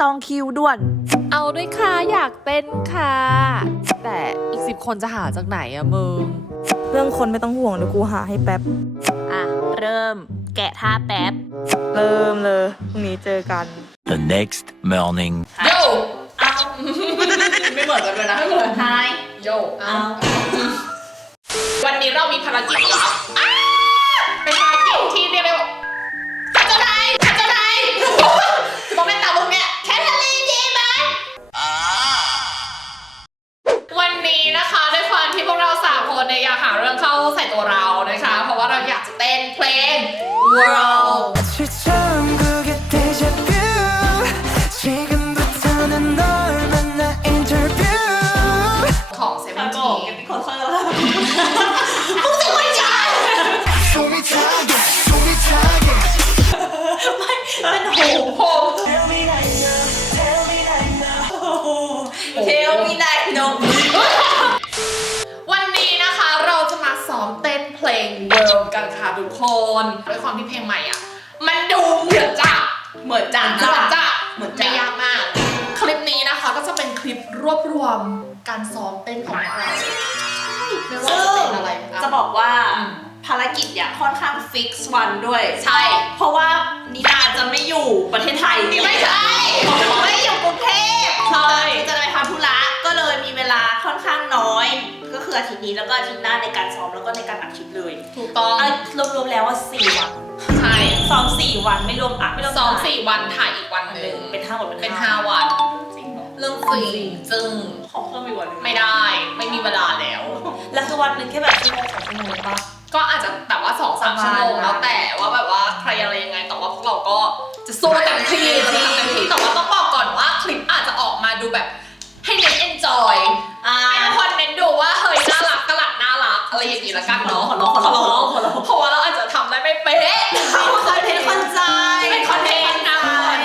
จองคิวด่วน เอาด้วยค่ะ อยากเต้นค่ะ แต่อีกสิบคนจะหาจากไหนอะมึง เรื่องคนไม่ต้องห่วงเดี๋ยวกูหาให้แป๊บ อะ เริ่มแกะท่าแป๊บ เริ่มเลยพรุ่งนี้เจอกัน The next morning. โยไม่เหมือนกันด้วยนะไม่เหมือนทายโยเอาวันนี้เรามีภารกิจลับอ้าเคนเนี่ยอยากหาเรื่องเข้าใส่ตัวเรานะคะ เพราะว่าเราอยากจะเต้นเพลง World ค่ะทุกคนด้วยความที่เพลงใหม่อะ มันดูเหมือนจะเหมือนจานเหมือนจะเหมือนจะไม่ยากมาก คลิปนี้นะคะก็จะเป็นคลิปรวบรวมการซ้อมเต้นของเราไม่ว่าจะเป็นอะไรจะบอกว่าอืมภารกิจเนี่ยค่อนข้างฟิกซ์วันด้วย ใช่ เพราะว่านิดาจะไม่อยู่ประเทศไทยไม่ใช่ไม่อยู่กรุงเทพใช่จะไปทำธุระก็เลยมีเวลาค่อนข้างน้อยก็ คืออาทิตย์นี้แล้วก็อาทิตย์หน้าในการซ้อมแล้วก็ในการอัดคลิปเลยถูกต้อง เอารวมๆแล้วว่าสี่วันใช่ซ้อมสี่วันไม่รวมอัดไม่รวมซ้อมถ่ายสี่วันถ่ายอีกวันหนึ่งเป็นห้าวันเป็นห้าวัน จริงเหรอเรื่องจริงจึงขอเพิ่มอีกวันหนึงไม่ได้ ไม่มีเวลาแล้ว แล้วคือวันหนึงแค่แบบชั่วโมงสองชั่วโมงปะก็อาจจะแบบว่าสองสามประมาณชั่วโมงนั้นแล้วแต่ว่าแบบว่าใครอะไรยังไงแต่ว่าพวกเราก็จะสู้เต็มที่จะทำเต็มที่แต่ว่าต้องบอกก่อนว่าคลิปอาจจะออกมาดูแบบให้เน้น enjoy อ่าให้ทุ นี้ละกันเนาะขอร้องขอร้องขอร้องเพราะว่าเราอาจจะทำได้ไม่เป๊ะคอนเทนต์คอนใจเป็นคอนเทนต์นะ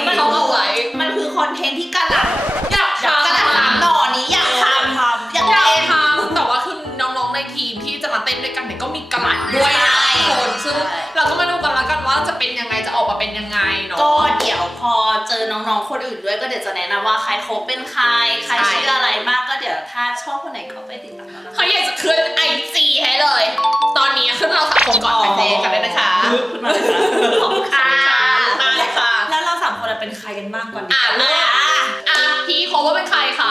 มันเขาเอาไว้มันคือคอนเทนต์ที่กระหลัดอยากกระทำหลัดสามหน่อนี้อยากทำทำอยากอยากเต้นทำแต่ว่าคือน้องๆในทีมที่จะมาเต้นด้วยกันเนี่ยก็มีกระหลัดด้วยนะใช่ทุกค น ซึ่งใช่เราก็มาดูกันแล้วกันว่าจะเป็นยังไงจะออกมาเป็นยังไงเนาะ ก็เดี๋ยวพอเจอน้องๆคนอื่นด้วยก็เดี๋ยวจะแนะนำว่าใครคบเป็นใครใครใช่ ชื่ออะไรมากก็เดี๋ยวถ้าชอบคนไหนก็ไปติดตามกันนะคะ เขาอยากจะขึ้นไอจีให้เลย ตอนนี้ขึ้นเราสามคนก่อนไปเจกันเลยนะคะขึ้นมาเลยค่ะขอบคุณค่ะได้ค่ะ แล้วเราสามคนอะเป็นใครกันบ้างก่อนดีอะเริ่ม อะพี่โคว่าเป็นใครคะ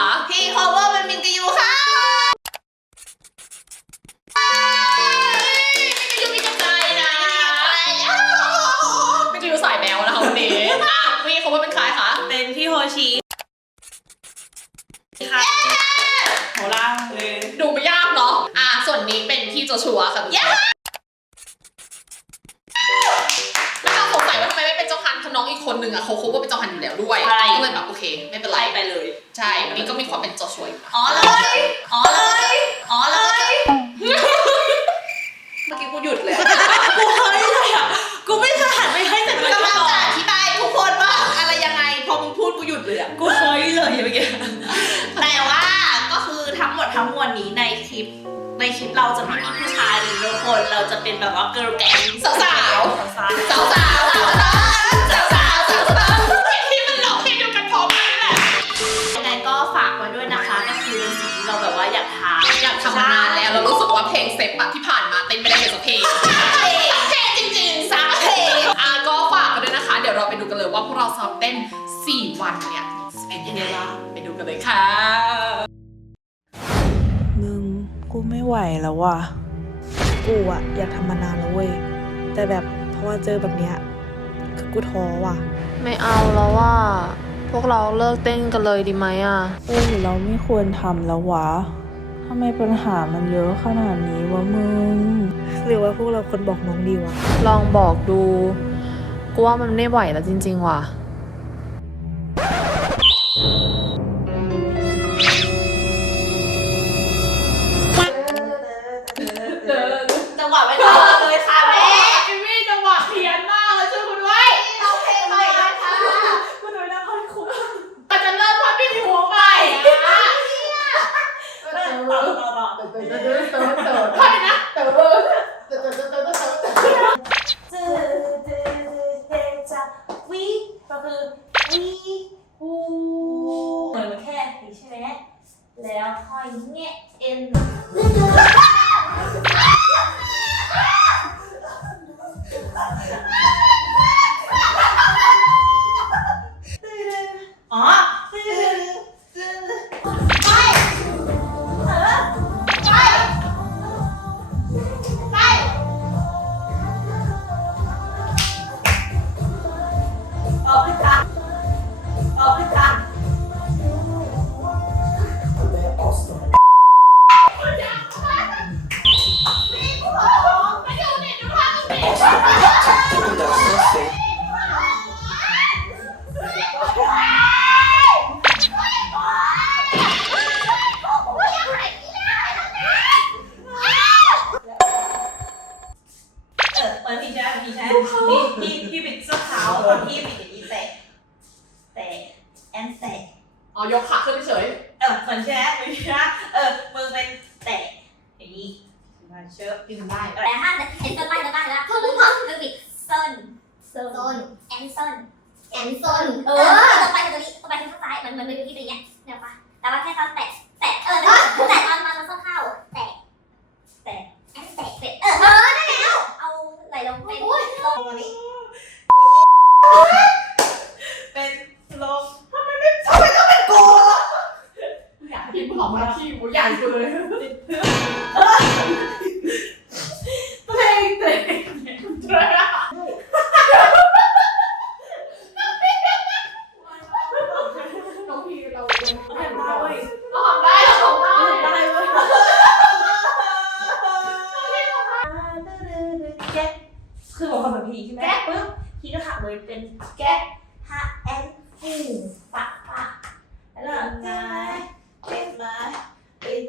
โจชัวค่ะทุกคนแล้วก็สงสัยว่าทำไมไม่เป็นเจ้าคันเพราะน้องอีกคนนึงอะเขาคบว่าเป็นเจ้าคันอยู่แล้วด้วย ใช่ ก็เลยแบบโอเค ไม่เป็นไรไล่ไปเลย ใช่วันนี้ก็มีความเป็นโจชัวอยู่นะ อ๋อเลยอ๋ มึง กูไม่ไหวแล้วว่ะ กูอะอยากทำมานานแล้วเว้ย แต่แบบเพราะว่าเจอแบบเนี้ยคือกูท้อว่ะ ไม่เอาแล้วว่า พวกเราเลิกเต้นกันเลยดีไหมอะ เออหรือเราไม่ควรทำแล้ววะทำไมปัญหามันเยอะขนาดนี้วะมึง หรือว่าพวกเราควรบอกน้องดีวะ ลองบอกดู กูว่ามันไม่ไหวแล้วจริง ๆ ว่ะ เวอร์แต่แต่แต่แต่แต่แต่แต่เวอร์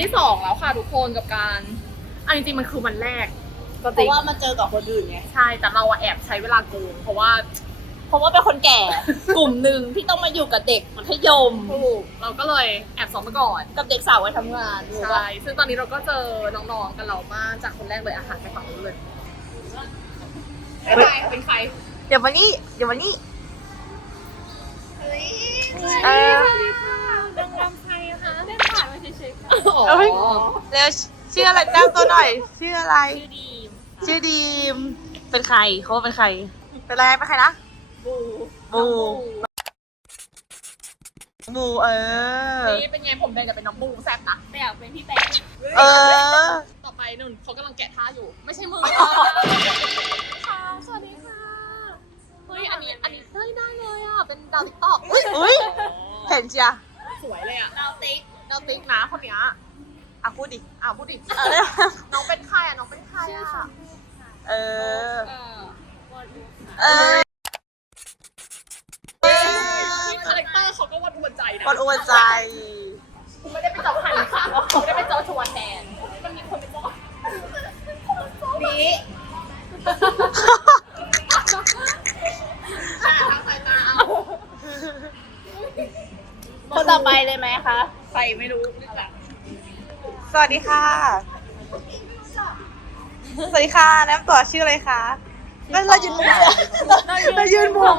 ที่สองแล้วค่ะทุกคนกับการอันจริงๆมันคือวันแรกก็จเพริงราะว่ามาเจอกับคนอื่นไง ใช่แต่เราอะแอบใช้เวลาโกงเพราะว่าเพราะว่าเป็นคนแก่ กลุ่มหนึ่งที่ต้องมาอยู่กับเด็กมัธยม ถูกเราก็เลยแอบซ้อมมาก่อนกับเด็กสาววัยทำงานรู้ใช่ปะซึ่งตอนนี้เราก็เจอน้องๆกันเรามากจากคนแรกเลยอาหารไปฝั่งนู้นเลยเป็นใครเป็นใครเดี๋ยววันนี้ เดี๋ยววันนี้ เออ มาเฉยๆค่ะเอ้ยเร็วชื่ออะไรแนะนำตัวหน่อย ชื่ออะไร ชื่อดีมชื่อดีม เป็นใครเขาเป็นใคร เป็นอะไรเป็นใครนะ บูบู บูเออ นี่เป็นไงผมแดงจะเป็นน้องบูแซ่บนะแต่อยากเป็นพี่แตกเออ ต่อไปนุ่นเขากำลังแกะท่าอยู่ ไม่ใช่มือค่ะค่ะสวัสดีค่ะเฮ้ยอันนี้อันนี้เฮ้ยได้เลยอะเป็นดาวติ๊กต็อกอุ้ยเห็นเชียสวยเลยอะดาวติ๊ก ดาวติ๊กนะคนเนี้ยอะพูดดิอ้าวพูดดิเอาเลยน้องเป็นใครอะน้องเป็นใครอะเออเออเออที่คาแรคเตอร์เขาก็วัดอวนใจนะคนอวนใจกูไม่ได้ไปเจาะหันค่ะกูไม่ได้ไปเจาะชวนแทน มันมีคนไปเจาะนี้ทางสายตาเอาคนต่อไปเลยไหมคะ ใครไม่รู้สวัสดีค่ะ สวัสดีค่ะแนะนำตัวชื่ออะไรคะเราเรายืนมุมเลยเรายืนมุม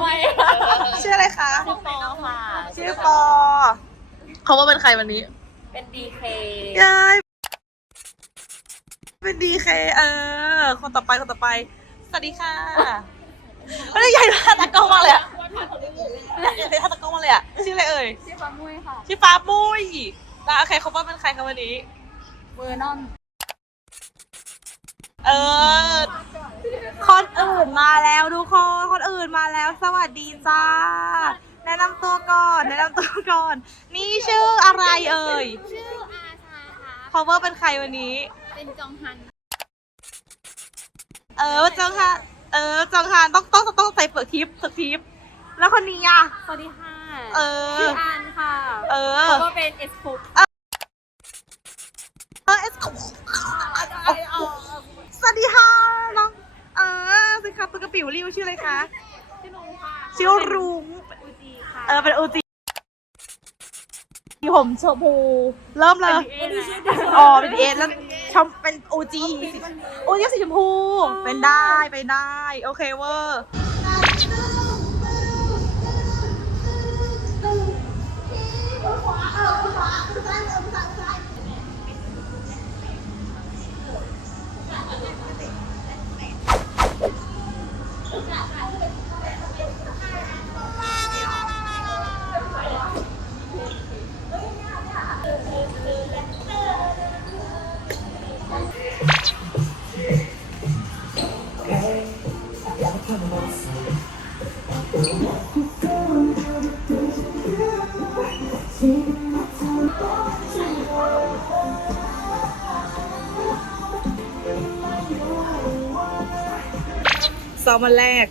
ชื่ออะไรคะ ชื่อปอค่ะชื่อปอ เขาว่าเป็นใครวันนี้ เป็นดีเคยายเป็นดีเคเออ คนต่อไปคนต่อไป สวัสดีค่ะไม่ได้ใหญ่ท่าตากล้องมากเลยอะ ใหญ่ท่าตากล้องมาเลยอะชื่ออะไรเอ่ยชื่อฟ้ามุ้ยค่ะชื่อฟ้ามุ้ยตาโอเคเขาว่าเป็นใครคะวันนี้เบอร์นอนเออคนอื่นมาแล้วทุกคนคนอื่นมาแล้ว สวัสดีจ้าแนะนำตัวก่อนแนะนำตัวก่อน นี่ชื่ออะไรเอ่ยชื่ออาชาค่ะ cover เป็นใครวันนี้ เป็นจองฮัน เออจองฮานเออจองฮานต้องต้องต้องใส่เปลือกทิปเปลือกทิป แล้วคนนี้อะ สวัสดีค่ะเออ ชื่ออันค่ะเออก็เป็นเอสคุกเออเอสสวัสดีค่ะน้องเออสิครับตัวกระปิ๋วริวชื่ออะไรคะชื่อลุงค่ะชื่อรุ้งอูจีค่ะเออเป็นอูจีผมชมพู เริ่มเลยอ๋อเป็นเอสแล้วชมเป็นอูจีอูจีสีชมพู เป็นได้เป็นได้ โอเคเวอร์ ซ้อ มาแลก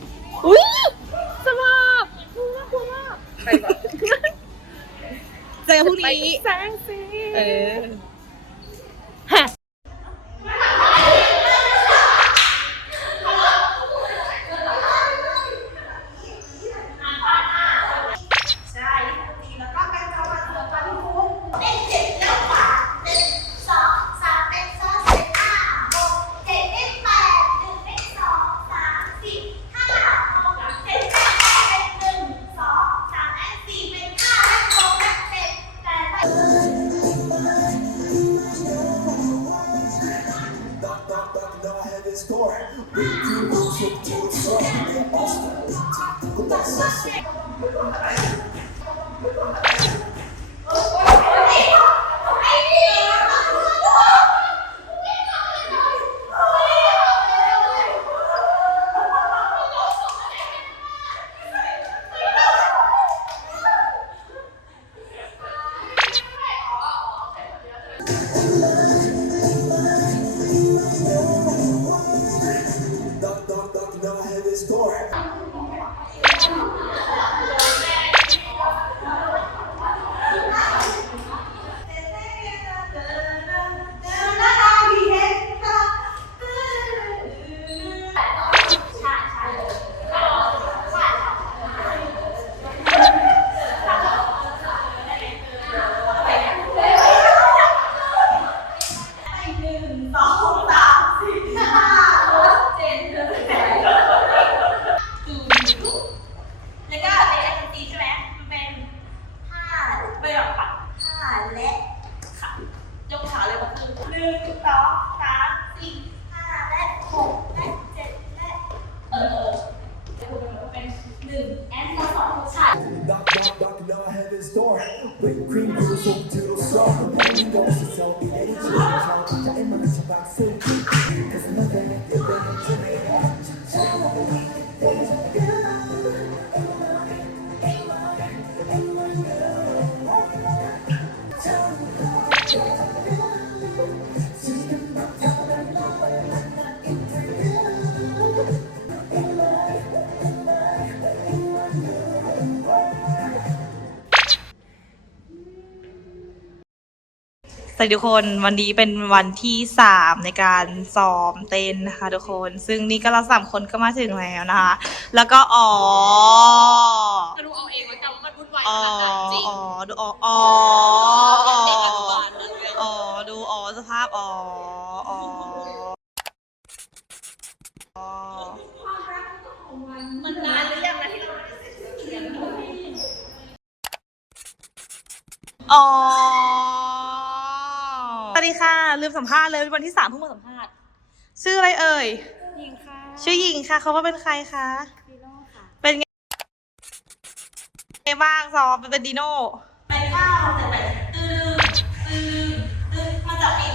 วัสดีทุกคนวันนี้เป็นวันที่สามในการซ้อมเต้นนะคะทุกคน ซึ่งนี่ก็เราสามคนก็มาถึงแล้วนะคะ แล้วก็อ๋อจะดูเอาเองแล้วกันว่ามันวุ่นวายอ๋อขนาดไหนจริงอ๋อดูอ๋ออ๋ออ๋อเด็กอนุบาลเลยอ๋อดูอ๋อสภาพอ๋ออ๋ออ๋อมันนานหรือยังนะที่เราอ๋อส วัสดีค่ะลืมสัมภาษณ์เลยวันที่สามเพิ่งมาสัมภาษณ์ชื่ออะไรเอ่ยยิงค่ะชื่อหญิงค่ะเขาว่าเป็นใครคะดีโน่ค่ะเป็นไงไงบ้างซอฟเป็นดีโน่ไปข้าวแต่แบบตื้อตื้อตื้อมันจะปี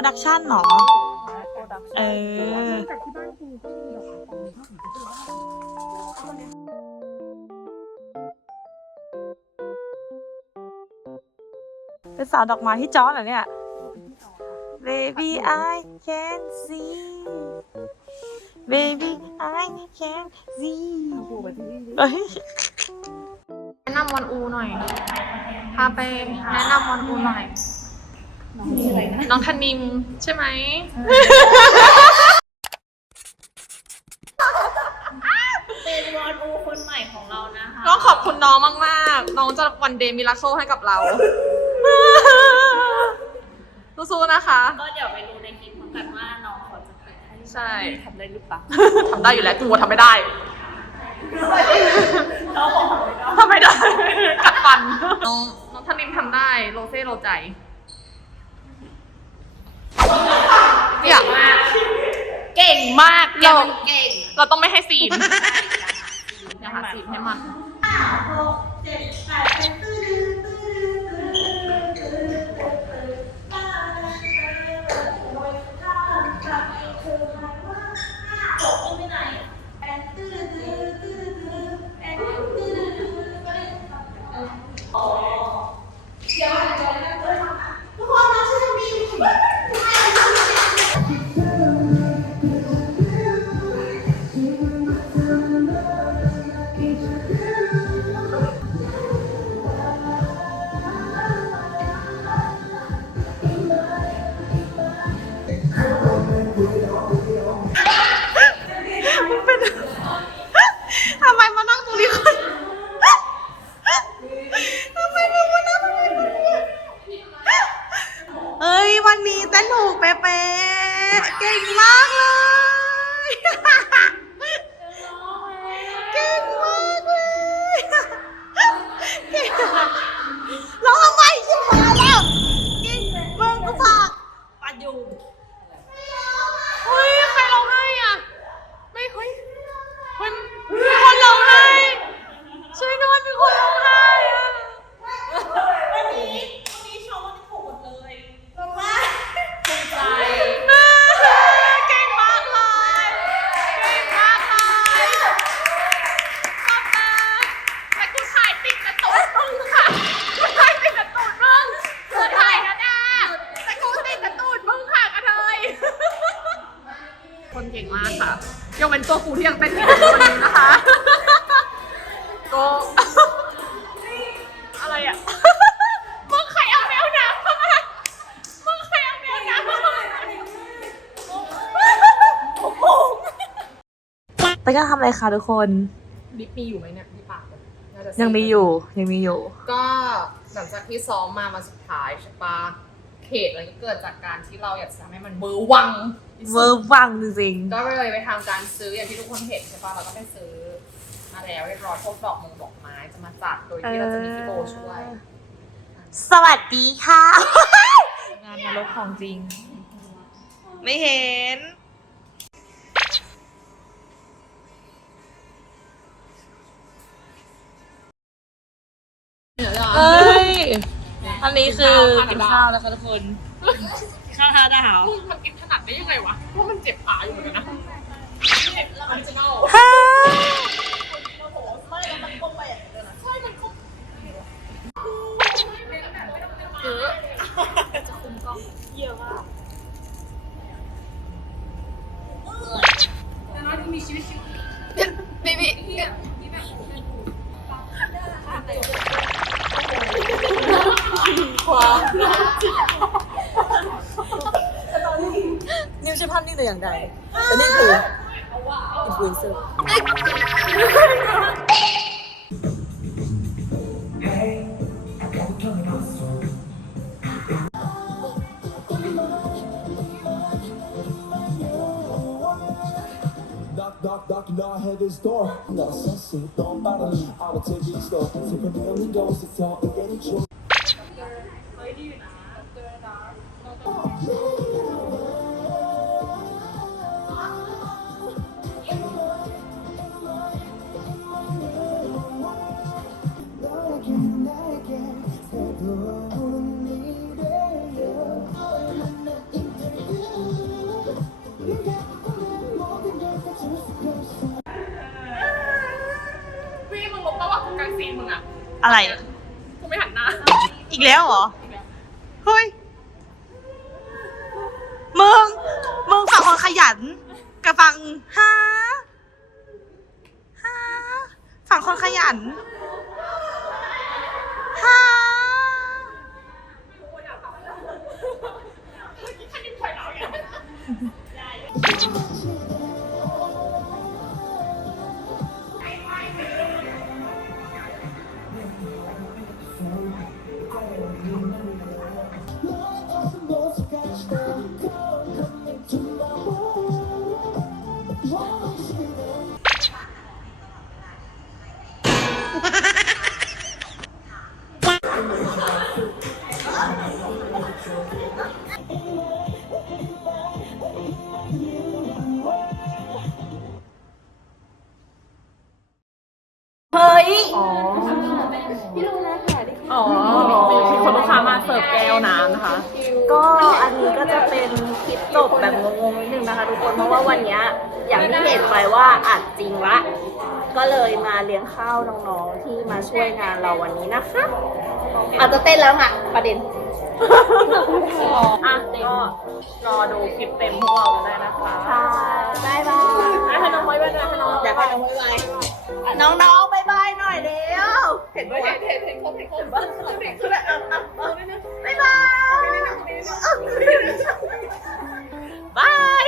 รดักชั่นหรอ เออ เป็นสาวดอกไม้ที่จอร์จเหรอเนี่ย Baby I can see Baby I can see เอ้ยแนะนำวันอูหน่อย พาไปแนะนำวันอูหน่อย น้องธนิมใช่ไหม เป็นวอนอูคนใหม่ของเรานะคะน้องขอบคุณน้องมากๆ น้องจะวันเดย์มิราเคิลให้กับเรา สู้ๆ นะคะ ก็เดี๋ยวไปดูในคลิปพร้อมกันว่าน้องเขาจะถ่ายให้ใช่ ทำได้หรือเปล่าทำได้อยู่แล้วกูทำไม่ได้ น้องบอกทำไม่ได้ ทำไม่ได้ กัดฟัน น้องน้องธนิมทำได้ โรเซ่โรใจ อยากมากเก่งมากแกเรามันเก่ง เราต้องไม่ให้ซีนอย่าหาซีนให้มัน แต่ก็ทำอะไรคะทุกคน ลิปมีอยู่ไหมเนี่ยที่ปากอะน่าจะยังมีอยู่ยังมีอยู่ ก็หลังจากที่ซ้อมมามาสุดท้ายใช่ปะเหตุมันก็เกิดจากการที่เราอยากจะทำให้มันเวอร์วังที่สุด เวอร์วังจริงก็เลยไปทำการซื้ออย่างที่ทุกคนเห็นใช่ปะเราก็ไปซื้อมาแล้วเรียบร้อยพวกดอกมงดอกไม้จะมาจัดโดยที่เราจะมีพี่โบช่วยๆสวัสดีค่ะ งานนรกของจริง ไม่เห็น เอ้ย อันนี้คือกินข้าวนะคะทุกคน ข้าวทาดาว มันกินถนัดได้ยังไงวะเพราะมันเจ็บขาอยู่เหมือนกันนะ knock, knock, knock, head this door. 너 take 넌 바람이 아무 책이 있어. 슬픈 내용이 겨우 있어. 이게 네 추억 อะอะไร กูไม่หันหน้าอีกแล้วเหรอ เฮ้ย มึง มึงฝั่งคนขยัน กับฝั่งฮาฮาฝั่งคนขยัน อ๋อมีคนลูกค้ามาเสิร์ฟแก้วน้ำนะคะ ก็อันนี้ก็จะเป็นคลิปจบแบบงงๆนิดนึงนะคะทุกคนเพราะว่าวันเนี้ยอย่างที่เห็นไปว่าอัดจริงละ ก็เลยมาเลี้ยงข้าวน้องๆที่มาช่วยงานเราวันนี้นะคะอาจจะเต้นแล้วไงประเด็น อะก็รอดูคลิปเต็มพวกเรากันได้นะคะค่ะบ๊ายบายให้น้องไว้ไว้ด้วยให้น้องอยากให้น้องบ๊ายบายน้องๆบ๊ายบายหน่อยเร็วเห็นไหมเห็นเห็นเห็นครบเห็นครบบ้างเห็นคือแบบอะอะอะบ๊ายบายบาย